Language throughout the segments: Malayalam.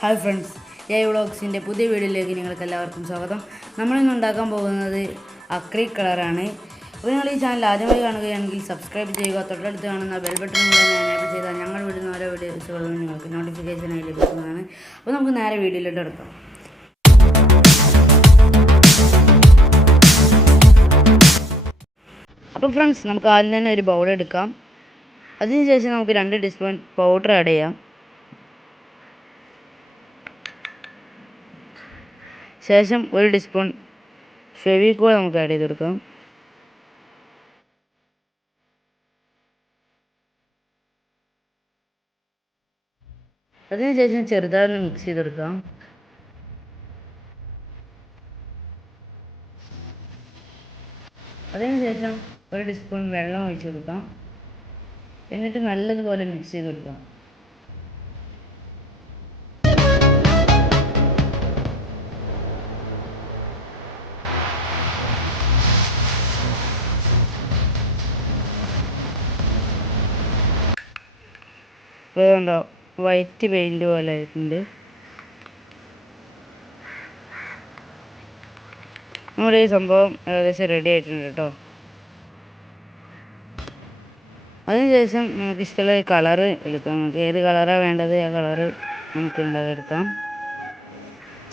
ഹായ് ഫ്രണ്ട്സ്, എ വ്ളോഗ്സിൻ്റെ പുതിയ വീഡിയോയിലേക്ക് നിങ്ങൾക്ക് എല്ലാവർക്കും സ്വാഗതം. നമ്മളിന്ന് ഉണ്ടാക്കാൻ പോകുന്നത് അക്രിലിക് കളറാണ്. അപ്പോൾ നിങ്ങൾ ഈ ചാനൽ ആദ്യമായി കാണുകയാണെങ്കിൽ സബ്സ്ക്രൈബ് ചെയ്യുക. തൊട്ടടുത്ത് കാണുന്ന ബെൽ ബട്ടൺ കൂടെ എനേബിൾ ചെയ്താൽ ഞങ്ങൾ വിടുന്ന ഓരോ വീഡിയോസുകളും നിങ്ങൾക്ക് നോട്ടിഫിക്കേഷനായി ലഭിക്കുന്നതാണ്. അപ്പോൾ നമുക്ക് നേരെ വീഡിയോയിലോട്ട് എടുക്കാം. അപ്പോൾ ഫ്രണ്ട്സ്, നമുക്ക് ആദ്യം തന്നെ ഒരു ബൗൾ എടുക്കാം. അതിനുശേഷം നമുക്ക് 2 ടീസ്പൂൺ പൗഡർ ആഡ് ചെയ്യാം. ശേഷം 1 ടീസ്പൂൺ ഫെവിക്കോൾ നമുക്ക് ആഡ് ചെയ്ത് കൊടുക്കാം. അതിനുശേഷം ചെറുതായി മിക്സ് ചെയ്തെടുക്കാം. അതിനുശേഷം 1 ടീസ്പൂൺ വെള്ളം ഒഴിച്ച് കൊടുക്കാം. എന്നിട്ട് നല്ലതുപോലെ മിക്സ് ചെയ്ത് കൊടുക്കാം. ഇപ്പോൾ കണ്ടോ, വൈറ്റ് പെയിൻറ് പോലെ ആയിട്ടുണ്ട്. നമ്മുടെ ഈ സംഭവം ഏകദേശം റെഡി ആയിട്ടുണ്ട് കേട്ടോ. അതിനുശേഷം നമുക്ക് ഇഷ്ടമുള്ള കളറ് എടുക്കാം. നമുക്ക് ഏത് കളറാണ് വേണ്ടത് ആ കളറ് നമുക്ക് ഉണ്ടാതെടുക്കാം.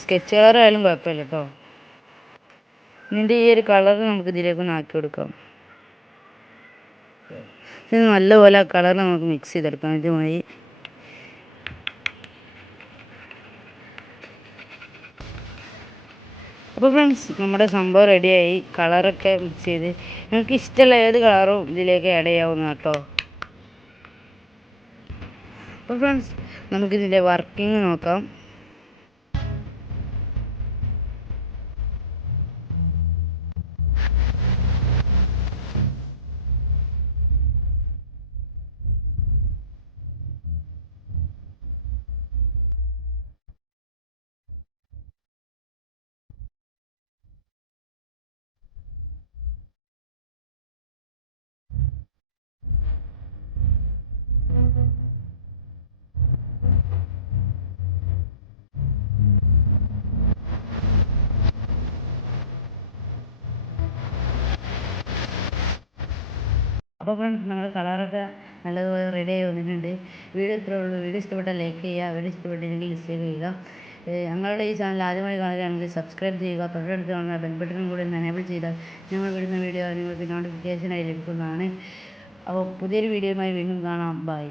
സ്കെച്ച് കളറായാലും കുഴപ്പമില്ല കേട്ടോ. ഇതിൻ്റെ ഈ ഒരു കളർ നമുക്ക് ഇതിലേക്കൊന്ന് ആക്കി കൊടുക്കാം. ഇത് നല്ലപോലെ ആ കളർ നമുക്ക് മിക്സ് ചെയ്തെടുക്കാം ഇതുമായി. അപ്പോൾ ഫ്രണ്ട്സ്, നമ്മുടെ സംഭവം റെഡിയായി. കളറൊക്കെ മിക്സ് ചെയ്ത് നിങ്ങൾക്ക് ഇഷ്ടമുള്ള ഏത് കളറും ഇതിലേക്ക് ആഡ് ചെയ്യാവുന്ന കേട്ടോ. അപ്പോൾ ഫ്രണ്ട്സ്, നമുക്കിതിൻ്റെ വർക്കിംഗ് നോക്കാം. അപ്പോൾ ഫ്രണ്ട്സ്, നമ്മുടെ കളറൊക്കെ നല്ലതുപോലെ റെഡി ആയി വന്നിട്ടുണ്ട്. വീഡിയോ ഇത്രയേ ഉള്ളൂ. വീഡിയോ ഇഷ്ടപ്പെട്ടാൽ ലൈക്ക് ചെയ്യുക. വീഡിയോ ഇഷ്ടപ്പെട്ടില്ലെങ്കിൽ ഡിസ്ലൈക്ക് ചെയ്യുക. ഞങ്ങളുടെ ഈ ചാനൽ ആദ്യമായി കാണുകയാണെങ്കിൽ സബ്സ്ക്രൈബ് ചെയ്യുക. തൊട്ടടുത്ത് കാണുന്ന ബെൽ ബട്ടണും കൂടി എനേബിൾ ചെയ്താൽ ഞങ്ങൾ വിടുന്ന വീഡിയോ നിങ്ങൾക്ക് നോട്ടിഫിക്കേഷനായി ലഭിക്കുന്നതാണ്. അപ്പോൾ പുതിയൊരു വീഡിയോയുമായി വീണ്ടും കാണാം. ബൈ.